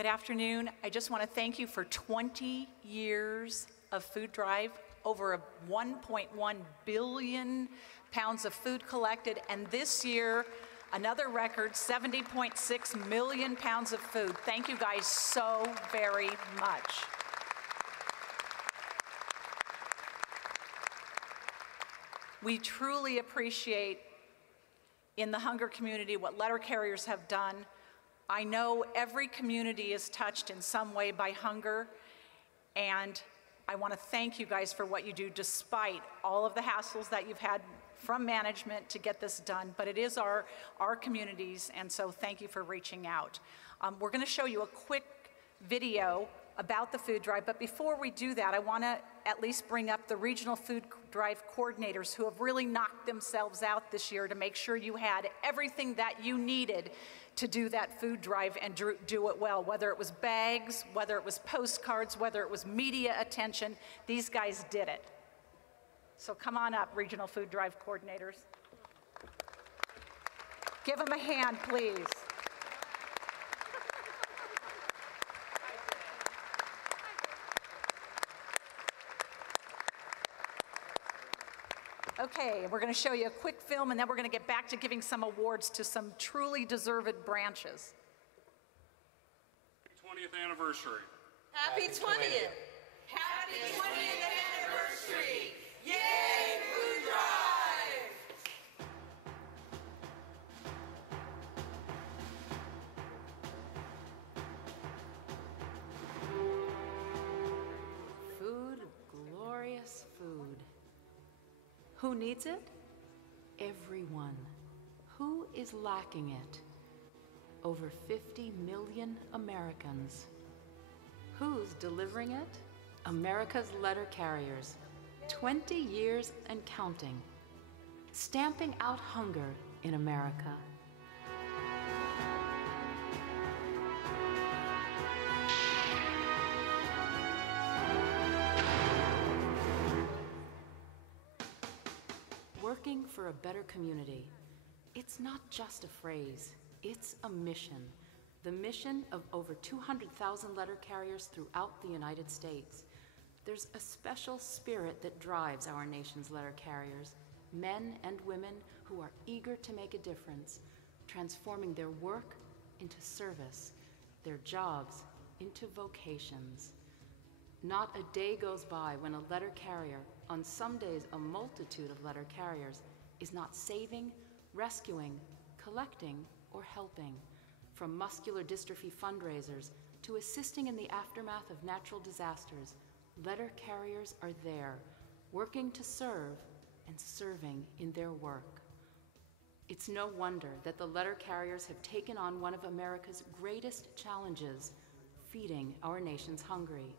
Good afternoon. I just want to thank you for 20 years of food drive, over 1.1 billion pounds of food collected, and this year, another record, 70.6 million pounds of food. Thank you guys so very much. We truly appreciate in the hunger community what letter carriers have done. I know every community is touched in some way by hunger, and I want to thank you guys for what you do despite all of the hassles that you've had from management to get this done, but it is our communities, and so thank you for reaching out. We're going to show you a quick video about the food drive, but before we do that, I want to at least bring up the regional food drive coordinators who have really knocked themselves out this year to make sure you had everything that you needed to do that food drive and do it well, whether it was bags, whether it was postcards, whether it was media attention. These guys did it. So come on up, regional food drive coordinators. Give them a hand, please. Okay, we're going to show you a quick film, and then we're going to get back to giving some awards to some truly deserved branches. 20th anniversary. Happy 20th. Happy 20th anniversary. Yay, Food Drive! Food, glorious food. Who needs it? Everyone. Who is lacking it? Over 50 million Americans. Who's delivering it? America's letter carriers. 20 years and counting. Stamping out hunger in America. Working for a better community. It's not just a phrase, it's a mission. The mission of over 200,000 letter carriers throughout the United States. There's a special spirit that drives our nation's letter carriers, men and women who are eager to make a difference, transforming their work into service, their jobs into vocations. Not a day goes by when a letter carrier, on some days a multitude of letter carriers, is not saving, rescuing, collecting, or helping. From muscular dystrophy fundraisers to assisting in the aftermath of natural disasters, letter carriers are there, working to serve and serving in their work. It's no wonder that the letter carriers have taken on one of America's greatest challenges, feeding our nation's hungry.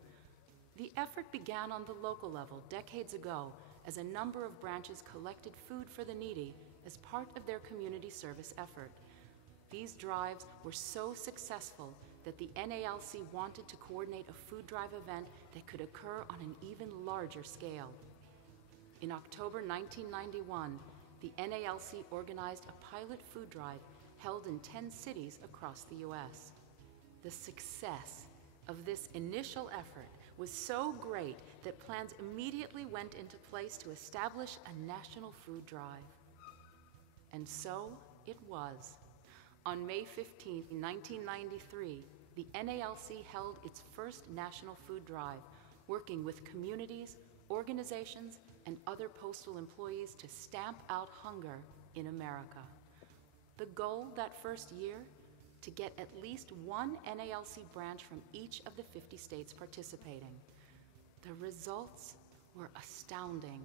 The effort began on the local level decades ago as a number of branches collected food for the needy as part of their community service effort. These drives were so successful that the NALC wanted to coordinate a food drive event that could occur on an even larger scale. In October 1991, the NALC organized a pilot food drive held in 10 cities across the U.S. The success of this initial effort was so great that plans immediately went into place to establish a national food drive. And so it was. On May 15, 1993, the NALC held its first national food drive, working with communities, organizations, and other postal employees to stamp out hunger in America. The goal that first year? To get at least one NALC branch from each of the 50 states participating. The results were astounding.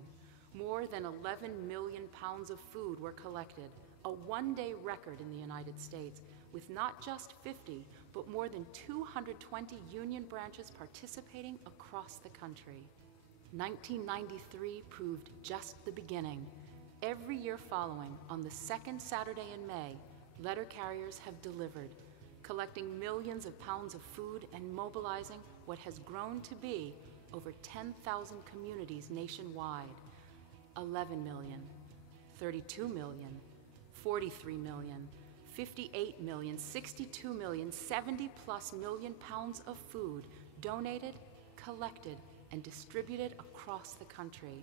More than 11 million pounds of food were collected, a one-day record in the United States, with not just 50, but more than 220 union branches participating across the country. 1993 proved just the beginning. Every year following, on the second Saturday in May, letter carriers have delivered, collecting millions of pounds of food and mobilizing what has grown to be over 10,000 communities nationwide. 11 million, 32 million, 43 million, 58 million, 62 million, 70+ million pounds of food donated, collected, and distributed across the country.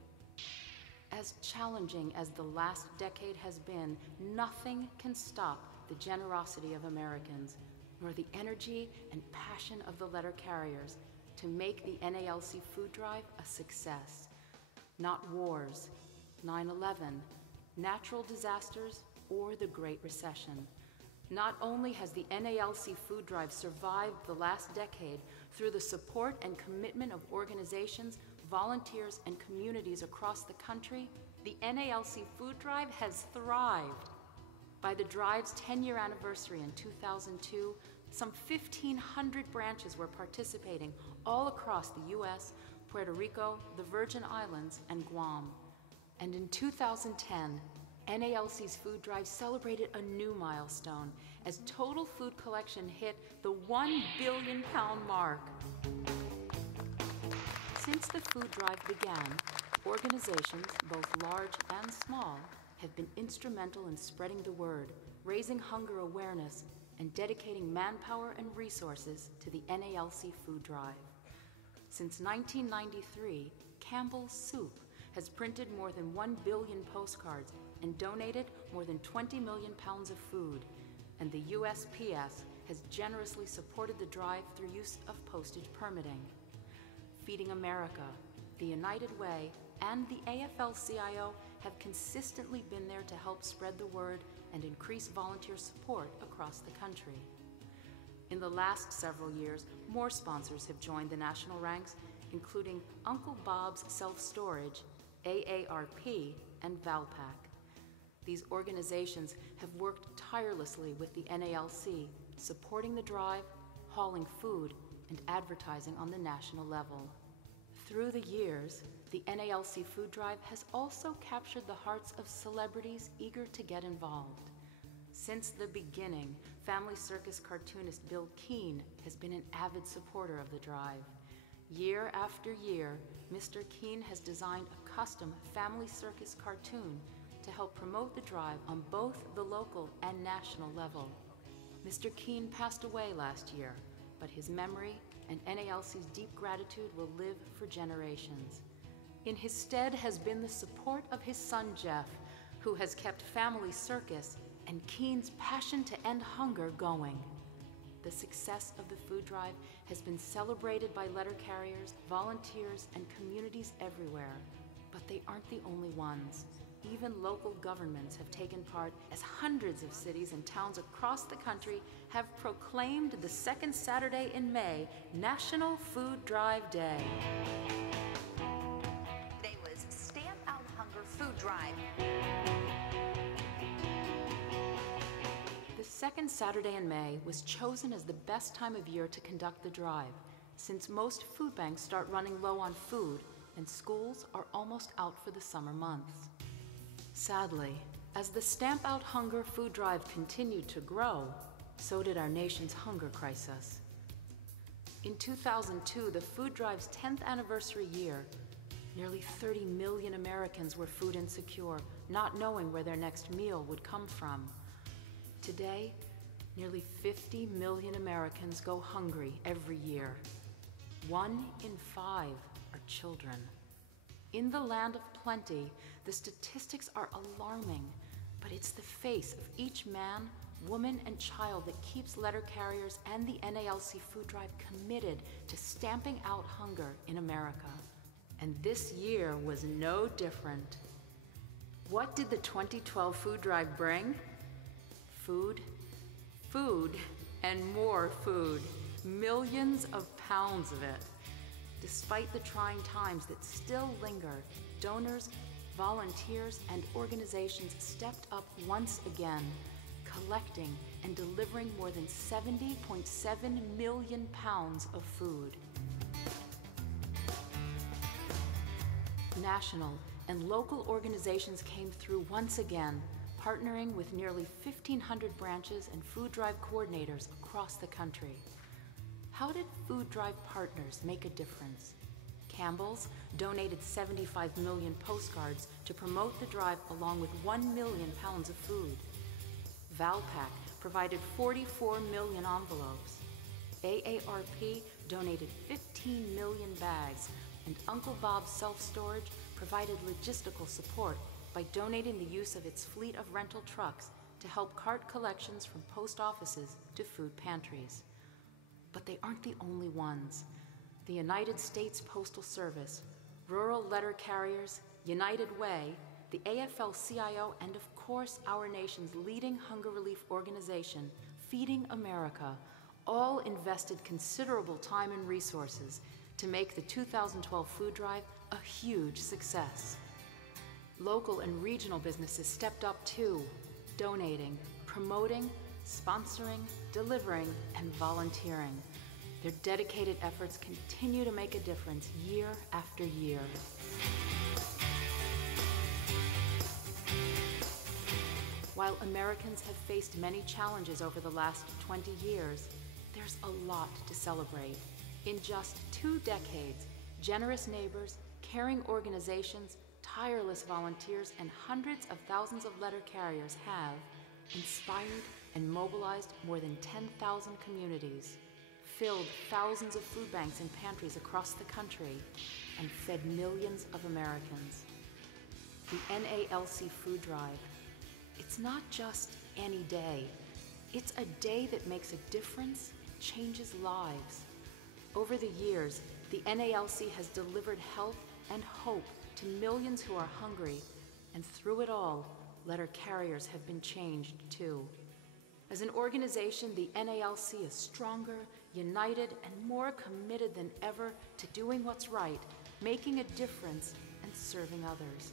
As challenging as the last decade has been, nothing can stop the generosity of Americans, nor the energy and passion of the letter carriers to make the NALC food drive a success. Not wars, 9/11, natural disasters, or the Great Recession. Not only has the NALC food drive survived the last decade through the support and commitment of organizations, volunteers, and communities across the country, the NALC food drive has thrived. By the drive's 10-year anniversary in 2002, some 1,500 branches were participating all across the U.S., Puerto Rico, the Virgin Islands, and Guam. And in 2010, NALC's food drive celebrated a new milestone as total food collection hit the 1 billion pound mark. Since the food drive began, organizations, both large and small, have been instrumental in spreading the word, raising hunger awareness, and dedicating manpower and resources to the NALC food drive. Since 1993, Campbell's Soup has printed more than 1 billion postcards and donated more than 20 million pounds of food, and the USPS has generously supported the drive through use of postage permitting. Feeding America, the United Way, and the AFL-CIO have consistently been there to help spread the word and increase volunteer support across the country. In the last several years, more sponsors have joined the national ranks, including Uncle Bob's Self-Storage, AARP, and Valpak. These organizations have worked tirelessly with the NALC, supporting the drive, hauling food, and advertising on the national level. Through the years, the NALC food drive has also captured the hearts of celebrities eager to get involved. Since the beginning, Family Circus cartoonist Bill Keane has been an avid supporter of the drive. Year after year, Mr. Keane has designed a custom Family Circus cartoon to help promote the drive on both the local and national level. Mr. Keane passed away last year, but his memory and NALC's deep gratitude will live for generations. In his stead has been the support of his son Jeff, who has kept Family Circus and Keane's passion to end hunger going. The success of the food drive has been celebrated by letter carriers, volunteers, and communities everywhere. But they aren't the only ones. Even local governments have taken part, as hundreds of cities and towns across the country have proclaimed the second Saturday in May National Food Drive Day. Today was Stamp Out Hunger Food Drive. The second Saturday in May was chosen as the best time of year to conduct the drive, since most food banks start running low on food and schools are almost out for the summer months. Sadly, as the Stamp Out Hunger food drive continued to grow, so did our nation's hunger crisis. In 2002, the food drive's 10th anniversary year, nearly 30 million Americans were food insecure, not knowing where their next meal would come from. Today, nearly 50 million Americans go hungry every year. 1 in 5 are children. In the land of plenty, the statistics are alarming, but it's the face of each man, woman, and child that keeps letter carriers and the NALC food drive committed to stamping out hunger in America. And this year was no different. What did the 2012 food drive bring? Food, food, and more food. Millions of pounds of it. Despite the trying times that still linger, donors, volunteers, and organizations stepped up once again, collecting and delivering more than 70.7 million pounds of food. National and local organizations came through once again, partnering with nearly 1,500 branches and food drive coordinators across the country. How did food drive partners make a difference? Campbell's donated 75 million postcards to promote the drive along with 1 million pounds of food. Valpak provided 44 million envelopes. AARP donated 15 million bags, and Uncle Bob's Self-Storage provided logistical support by donating the use of its fleet of rental trucks to help cart collections from post offices to food pantries. But they aren't the only ones. The United States Postal Service, rural letter carriers, United Way, the AFL-CIO, and of course our nation's leading hunger relief organization, Feeding America, all invested considerable time and resources to make the 2012 food drive a huge success. Local and regional businesses stepped up too, donating, promoting, sponsoring, delivering, and volunteering. Their dedicated efforts continue to make a difference year after year. While Americans have faced many challenges over the last 20 years, there's a lot to celebrate. In just 2 decades, generous neighbors, caring organizations, tireless volunteers, and hundreds of thousands of letter carriers have inspired and mobilized more than 10,000 communities, filled thousands of food banks and pantries across the country, and fed millions of Americans. The NALC Food Drive, it's not just any day. It's a day that makes a difference, changes lives. Over the years, the NALC has delivered help and hope to millions who are hungry, and through it all, letter carriers have been changed too. As an organization, the NALC is stronger, united, and more committed than ever to doing what's right, making a difference, and serving others.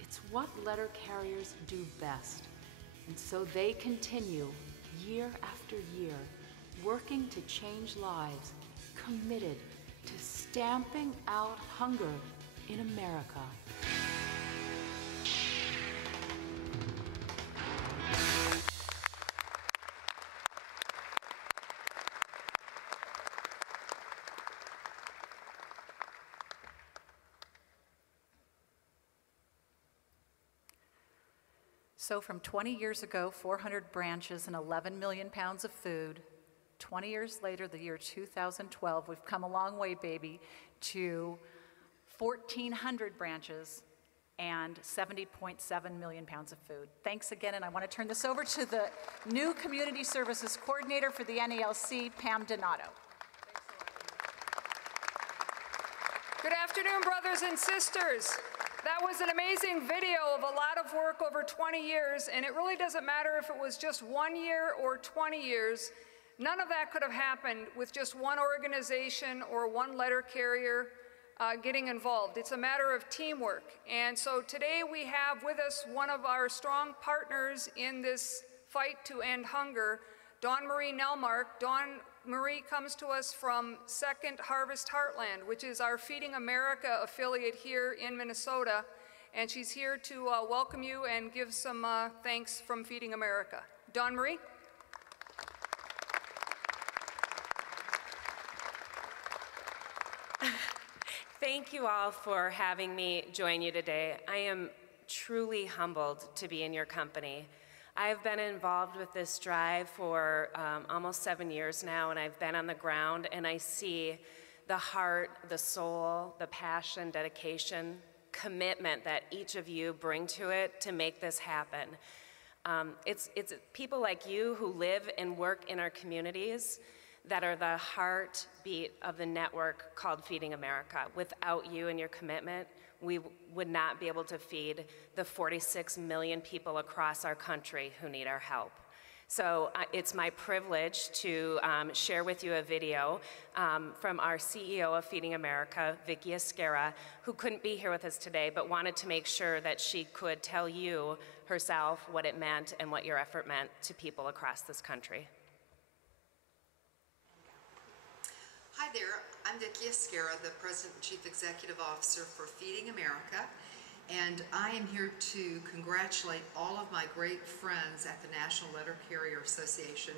It's what letter carriers do best, and so they continue, year after year, working to change lives, committed to stamping out hunger in America. So from 20 years ago, 400 branches and 11 million pounds of food, 20 years later, the year 2012, we've come a long way, baby, to 1,400 branches and 70.7 million pounds of food. Thanks again, and I want to turn this over to the new Community Services Coordinator for the NALC, Pam Donato. Good afternoon, brothers and sisters. That was an amazing video of a lot of work over 20 years, and it really doesn't matter if it was just 1 year or 20 years. None of that could have happened with just one organization or one letter carrier getting involved. It's a matter of teamwork. And so today we have with us one of our strong partners in this fight to end hunger, Dawn Marie Nelmark. Dawn Marie comes to us from Second Harvest Heartland, which is our Feeding America affiliate here in Minnesota. And she's here to welcome you and give some thanks from Feeding America. Dawn Marie? Thank you all for having me join you today. I am truly humbled to be in your company. I've been involved with this drive for almost 7 years now, and I've been on the ground, and I see the heart, the soul, the passion, dedication, commitment that each of you bring to it to make this happen. It's people like you who live and work in our communities that are the heartbeat of the network called Feeding America. Without you and your commitment, we would not be able to feed the 46 million people across our country who need our help. So it's my privilege to share with you a video from our CEO of Feeding America, Vicki Esquera, who couldn't be here with us today, but wanted to make sure that she could tell you herself what it meant and what your effort meant to people across this country. Hi there, I'm Vicki Esquera, the President and Chief Executive Officer for Feeding America, and I am here to congratulate all of my great friends at the National Letter Carrier Association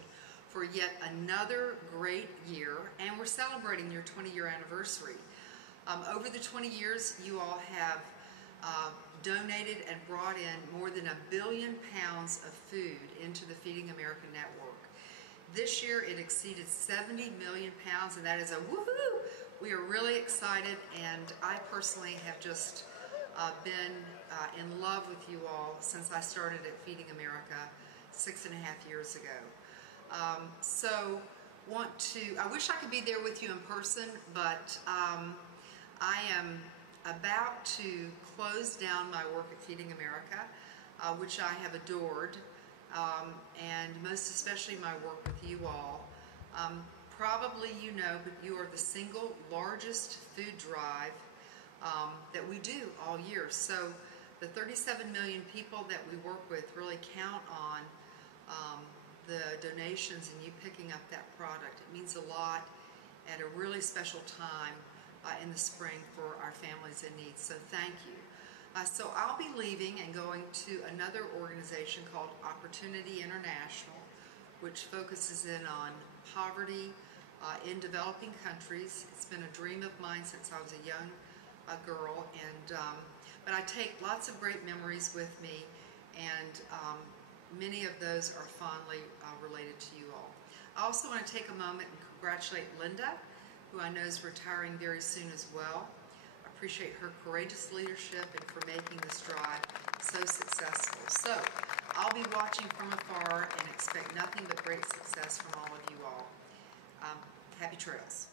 for yet another great year, and we're celebrating your 20-year anniversary. Over the 20 years, you all have donated and brought in more than 1 billion pounds of food into the Feeding America network. This year it exceeded 70 million pounds, and that is a woohoo! We are really excited, and I personally have just been in love with you all since I started at Feeding America 6.5 years ago. I wish I could be there with you in person, but I am about to close down my work at Feeding America, which I have adored, and most especially my work with you all. Probably you know, but you are the single largest food drive that we do all year. So the 37 million people that we work with really count on the donations and you picking up that product. It means a lot at a really special time in the spring for our families in need. So thank you. So I'll be leaving and going to another organization called Opportunity International, which focuses in on poverty in developing countries. It's been a dream of mine since I was a young girl, and but I take lots of great memories with me, and many of those are fondly related to you all. I also want to take a moment and congratulate Linda, who I know is retiring very soon as well. I appreciate her courageous leadership and for making this drive so successful. So I'll be watching from afar and expect nothing but great success from all of you all. Happy trails.